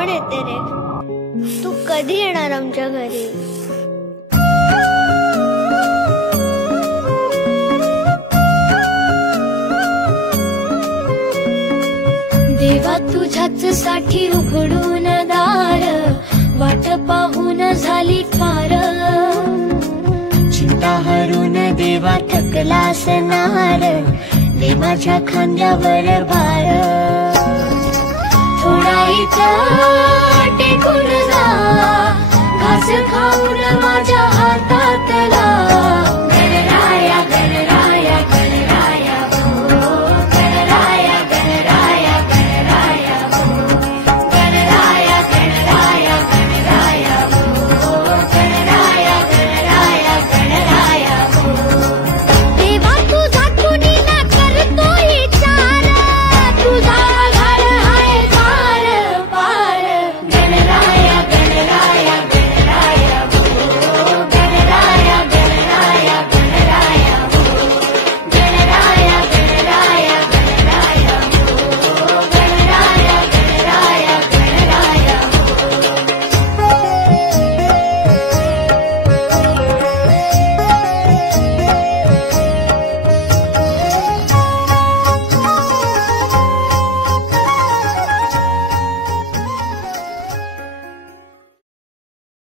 आठवण येते रे. तू कधी येणार आमच्या घरी? देवा तुझ्याच साठी उघडून दार, वाट पाहून झाली फार. चिंता हरून देवा थकला असणार, दे माझ्या खांद्यावर भार. थोडा इथं टेकून जा,